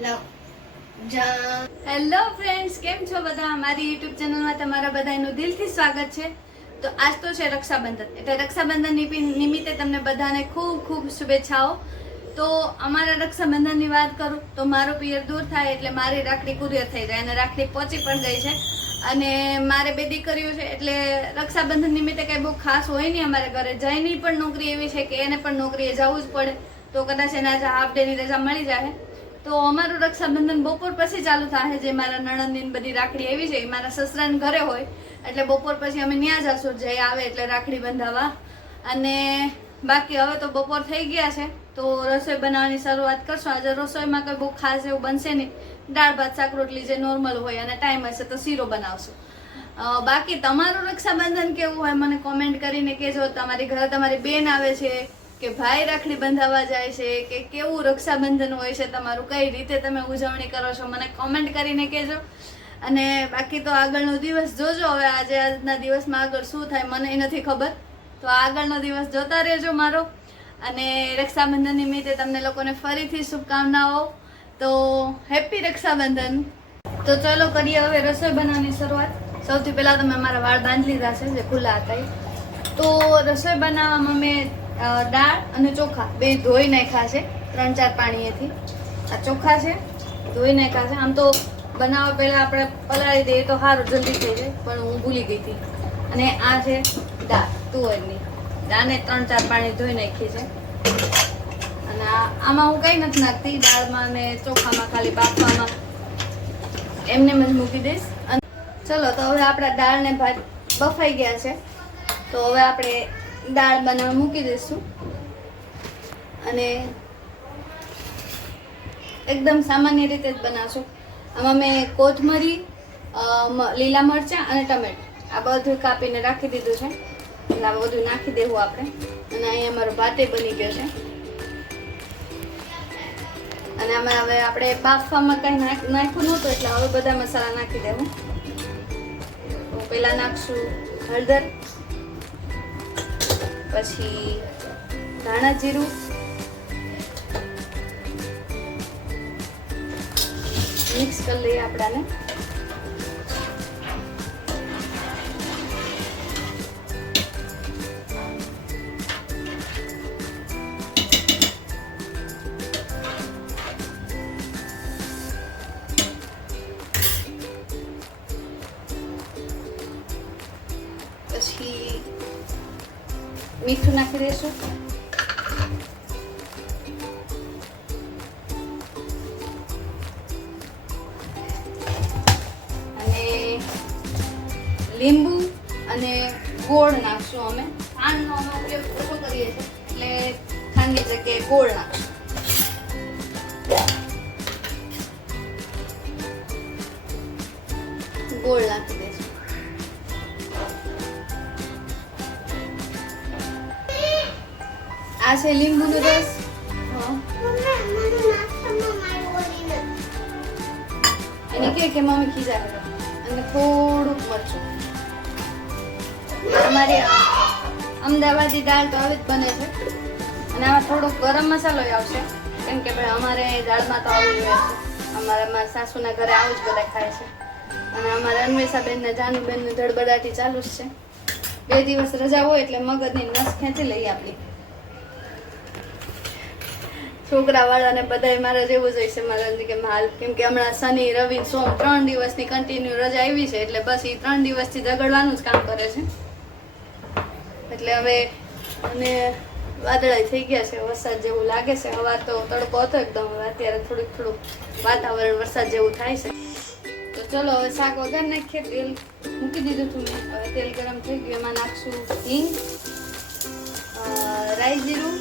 Hello friends, કેમ છો બધા? મારી યુટ્યુબ ચેનલમાં તમારા બધાનું દિલથી સ્વાગત છે. તો આજ તો છે રક્ષાબંધન, એટલે રક્ષાબંધન નિમિત્તે તમને બધાને ખૂબ ખૂબ શુભેચ્છાઓ. તો અમારા રક્ષાબંધનની વાત કરું તો મારો પિયર દૂર થાય એટલે મારી રાખડી કુરિયર થઈ જાય અને રાખડી પહોંચી પણ ગઈ છે. અને મારે 2 દીકરીઓ છે એટલે રક્ષાબંધન નિમિત્તે કંઈ બહુ ખાસ હોય નહીં અમારે ઘરે. જયની પણ નોકરી એવી છે કે એને પણ નોકરીએ જવું જ પડે, તો કદાચ એને આજે હાફ ડેની રજા મળી જાય. તો અમારું રક્ષાબંધન બપોર પછી ચાલુ થાય. જે મારા નણંદની બધી રાખડી આવી છે એ મારા સસરાને ઘરે હોય એટલે બપોર પછી અમે ત્યાં જશું, જઈ આવે એટલે રાખડી બંધાવવા. અને બાકી હવે તો બપોર થઈ ગયા છે તો રસોઈ બનાવવાની શરૂઆત કરશું. આજે રસોઈમાં કંઈ બહુ ખાસ એવું બનશે નહીં, દાળ ભાત શાક રોટલી જે નોર્મલ હોય, અને ટાઈમ હશે તો શીરો બનાવશું. બાકી તમારું રક્ષાબંધન કેવું હોય મને કોમેન્ટ કરીને કહેજો. તમારી ઘરે તમારી બેન આવે છે કે ભાઈ રાખડી બંધાવવા જાય છે કે કેવું રક્ષાબંધન હોય છે તમારું, કઈ રીતે તમે ઉજવણી કરો છો મને કોમેન્ટ કરીને કહેજો. અને બાકી તો આગળનો દિવસ જોજો. હવે આજના દિવસમાં આગળ શું થાય મને નથી ખબર, તો આગળનો દિવસ જોતા રહેજો મારો. અને રક્ષાબંધન નિમિત્તે તમને લોકોને ફરીથી શુભકામનાઓ. તો હેપી રક્ષાબંધન. તો ચલો કરીએ હવે રસોઈ બનાવવાની શરૂઆત. સૌથી પહેલાં તમે મારા વાળ બાંધી લીધા છે જે ખુલ્લા હતા. તો રસોઈ બનાવવામાં મેં દાળ અને ચોખા બે ધોઈ નાખ્યા છે 3-4 પાણીએથી. આ ચોખા છે ધોઈ નાખ્યા છે. આમ તો બનાવવા પહેલાં આપણે પલાળી દઈએ તો સારું જલ્દી થઈ જાય, પણ હું ભૂલી ગઈ હતી. અને આ છે દાળ તુવેરની, દાળને 3-4 પાણી ધોઈ નાખી છે. અને આમાં હું કંઈ નથી નાખતી, દાળમાં અને ચોખામાં ખાલી બાફવામાં એમને જ મૂકી દઈશ. અને ચલો તો હવે આપણા દાળ ને ભાત બફાઈ ગયા છે, તો હવે આપણે દાળ બનાવવા મૂકી દઈશું. અને એકદમ સામાન્ય રીતે જ બનાવશું. આમાં મેં કોથમરી, લીલા મરચાં અને ટમેટું આ બધું કાપીને રાખી દીધું છે, એટલે આ બધું નાખી દેવું આપણે. અને અહીંયા અમારો ભાતે બની ગયો છે. અને આમાં હવે આપણે બાફવામાં કંઈ નાખ્યું નહોતું એટલે હવે બધા મસાલા નાખી દેવું. તો પહેલાં નાખશું હળદર, પછી ધાણા જીરું, મિક્સ કરી લઈએ આપણાને. પછી મીઠું નાખી દઈશું. અને લીંબુ અને ગોળ નાખશું. અમે ખાંડનો ઉપયોગ ઓછો કરીએ છીએ એટલે ખાંડની જગ્યાએ ગોળ નાખશું. ગોળ નાખી દઈશું. આ છે લીંબુનો રસ. એને કે મમ્મી ખીજા કરો. અને થોડુંક મરચું. અમારી અમદાવાદી દાળ તો આવી જ બને છે. અને આમાં થોડોક ગરમ મસાલો આવશે, કેમ કે ભાઈ અમારે દાળમાં તો આવું જોઈએ છે. અમારા સાસુના ઘરે આવું જ બધા ખાય છે. અને અમારા અન્વેષાબેન ને જાનુબેનની ધડબડાટી ચાલુ જ છે. 2 દિવસ રજા હોય એટલે મગજની નસ ખેંચી લઈએ આપણી. છોકરા વાળાને બધા મારા જેવું જ હોય છે મારા કે હાલ, કેમ કે હમણાં શનિ રવિ સોમ 3 દિવસની કન્ટિન્યુ રજા આવી છે એટલે બસ એ 3 દિવસથી ઝઘડવાનું જ કામ કરે છે. એટલે હવે અને વાદળાઈ થઈ ગયા છે, વરસાદ જેવું લાગે છે. હવાર તો તડકો હતો એકદમ, અત્યારે થોડુંક વાતાવરણ વરસાદ જેવું થાય છે. તો ચલો હવે શાક વઘાર નાખીએ. તેલ મૂકી દીધું હતું મેં. હવે તેલ ગરમ થઈ ગયું, એમાં નાખશું હિંગ, રાઈ જીરું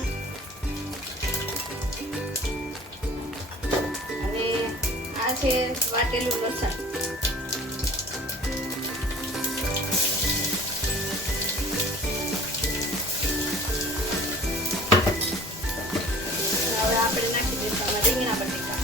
અને આ છે વાટેલું લસણ. હવે આપણે નાખી દઈશું આમાં રીંગણા બટેકા.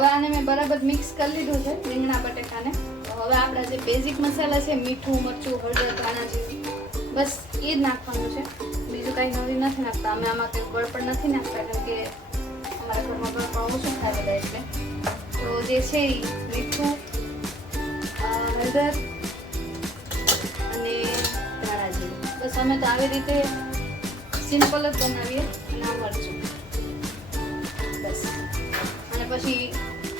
હવે આને મેં બરાબર મિક્સ કરી લીધું છે રીંગણા બટેકાને. તો હવે આપણા જે બેઝિક મસાલા છે મીઠું મરચું હળદર ધાણા જીરું બસ એ જ નાખવાનું છે. બીજું કાંઈ નવી નથી નાખતા. અમે આમાં કંઈ ગળ પણ નથી નાખતા કેમ કે અમારા ઘરમાં ગળ પણ ઓછું ખાય બધા એટલે. તો જે છે એ મીઠું હળદર અને ધાણા જીરું બસ અમે તો આવી રીતે સિમ્પલ જ બનાવીએ. ના મરચું બસ અને પછી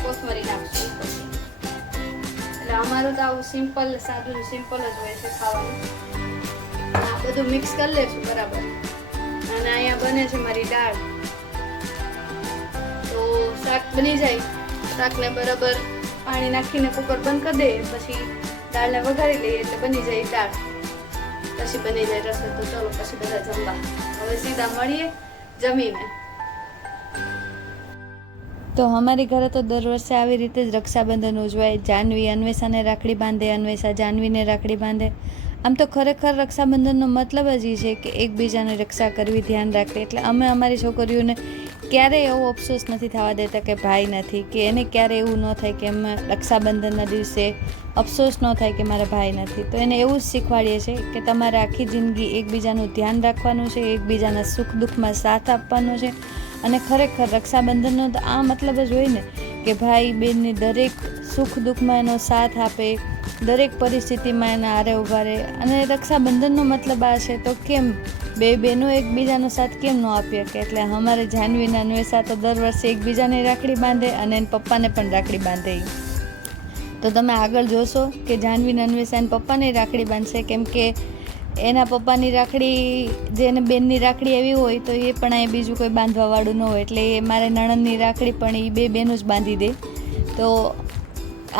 કોથમરી નાખશું પછી. એટલે અમારું તો આવું સિમ્પલ સાદું સિમ્પલ જ હોય છે ખાવાનું. આ બધું મિક્સ કરી લેશું બરાબર. અને અહીંયા બને છે મારી દાળ. તો શાક બની જાય, શાકને બરાબર પાણી નાખીને કુકર બંધ કરી દઈએ, પછી દાળને વઘારી લઈએ એટલે બની જાય દાળ. પછી બની જાય રસોઈ. તો ચલો પછી બધા જમવા. હવે સીધા મળીએ જમીને. તો અમારી ઘરે તો દર વર્ષે આવી રીતે જ રક્ષાબંધન ઉજવાય. જાનવી અન્વેષાને રાખડી બાંધે, અન્વેષા જાનવીને રાખડી બાંધે. આમ તો ખરેખર રક્ષાબંધનનો મતલબ જ એ છે કે એકબીજાની રક્ષા કરવી, ધ્યાન રાખવી. એટલે અમે અમારી છોકરીઓને ક્યારેય એવો અફસોસ નથી થવા દેતા કે ભાઈ નથી, કે એને ક્યારેય એવું ન થાય કે અમે રક્ષાબંધનના દિવસે અફસોસ ન થાય કે મારા ભાઈ નથી. તો એને એવું જ શીખવાડીએ છીએ કે તમારે આખી જિંદગી એકબીજાનું ધ્યાન રાખવાનું છે, એકબીજાના સુખ દુઃખમાં સાથ આપવાનો છે. અને ખરેખર રક્ષાબંધનનો તો આ મતલબ જ હોય ને કે ભાઈ બહેનની દરેક સુખ દુઃખમાં એનો સાથ આપે, દરેક પરિસ્થિતિમાં એના આરે ઊભા રહે. અને રક્ષાબંધનનો મતલબ આ છે તો કેમ બે બહેનો એકબીજાનો સાથ કેમ ન આપી શકે. એટલે અમારે જાનવીના અન્વેષા તો દર વર્ષે એકબીજાને રાખડી બાંધે અને એના પપ્પાને પણ રાખડી બાંધે. તો તમે આગળ જોશો કે જાનવીના અન્વેષા એના પપ્પાને રાખડી બાંધશે, કેમ કે એના પપ્પાની રાખડી જેને બેનની રાખડી એવી હોય તો એ પણ અહીં બીજું કોઈ બાંધવાવાળું ન હોય. એટલે એ મારે નણંદની રાખડી પણ એ બે બેનું જ બાંધી દે. તો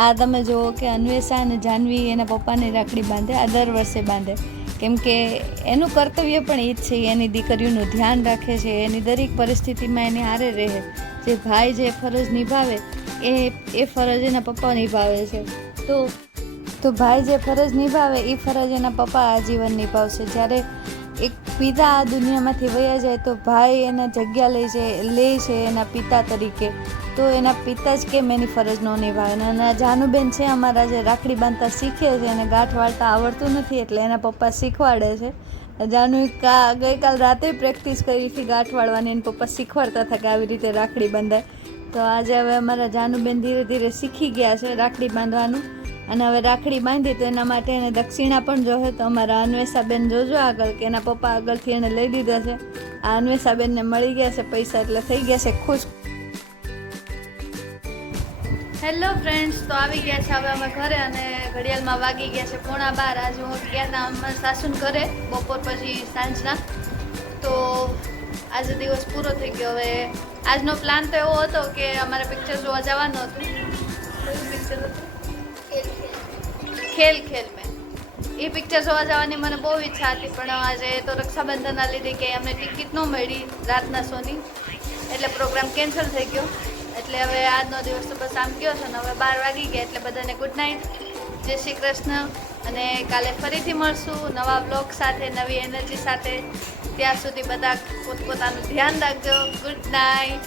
આ તમે જુઓ કે અન્વેષા અને જાનવી એના પપ્પાની રાખડી બાંધે. આ દર વર્ષે બાંધે કેમ કે એનું કર્તવ્ય પણ એ જ છે. એની દીકરીઓનું ધ્યાન રાખે છે, એની દરેક પરિસ્થિતિમાં એની હારે રહે. જે ભાઈ જે ફરજ નિભાવે એ ફરજ એના પપ્પા નિભાવે છે. તો ભાઈ જે ફરજ નિભાવે એ ફરજ એના પપ્પા આજીવન નિભાવશે. જ્યારે એક પિતા આ દુનિયામાંથી વયા જાય તો ભાઈ એના જગ્યા લે છે એના પિતા તરીકે. તો એના પિતા જ કેમ એની ફરજ ન નિભાવે. અને જાનુબેન છે અમારા જે રાખડી બાંધતા શીખે છે અને ગાંઠ વાળતા આવડતું નથી એટલે એના પપ્પા શીખવાડે છે. જાનુ ગઈકાલ રાતે પ્રેક્ટિસ કરી હતી ગાંઠ વાળવાની. એના પપ્પા શીખવાડતા હતા કે આવી રીતે રાખડી બાંધાય. તો આજે હવે અમારા જાનુબેન ધીરે ધીરે શીખી ગયા છે રાખડી બાંધવાનું. અને હવે રાખડી બાંધી તો એના માટે એને દક્ષિણા પણ જોશે. તો અમારા અન્વેષાબેન જોજો આગળ કે એના પપ્પા આગળથી એને લઈ દીધા છે. આ અન્વેષાબેનને મળી ગયા છે પૈસા એટલે થઈ ગયા છે ખુશ. હેલો ફ્રેન્ડ્સ, તો આવી ગયા છે હવે અમે ઘરે અને ઘડિયાળમાં વાગી ગયા છે 11:15. આજે હું ગયા હતા અમારા સાસુન ઘરે બપોર પછી સાંજના. તો આજે દિવસ પૂરો થઈ ગયો. હવે આજનો પ્લાન તો એવો હતો કે અમારે પિક્ચર જોવા જવાનું હતું. કયું પિક્ચર હતું? ખેલ મેં. એ પિક્ચર જોવા જવાની મને બહુ ઈચ્છા હતી પણ આજે તો રક્ષાબંધનના લીધે કે અમને ટિકિટ ન મળી રાતના શોની એટલે પ્રોગ્રામ કેન્સલ થઈ ગયો. એટલે હવે આજનો દિવસ તો બસ આમ ગયો છે ને હવે 12 વાગી ગયા. એટલે બધાને ગુડ નાઇટ, જય શ્રી કૃષ્ણ. અને કાલે ફરીથી મળશું નવા બ્લોગ સાથે, નવી એનર્જી સાથે. ત્યાં સુધી બધા પોતપોતાનું ધ્યાન રાખજો. Good night.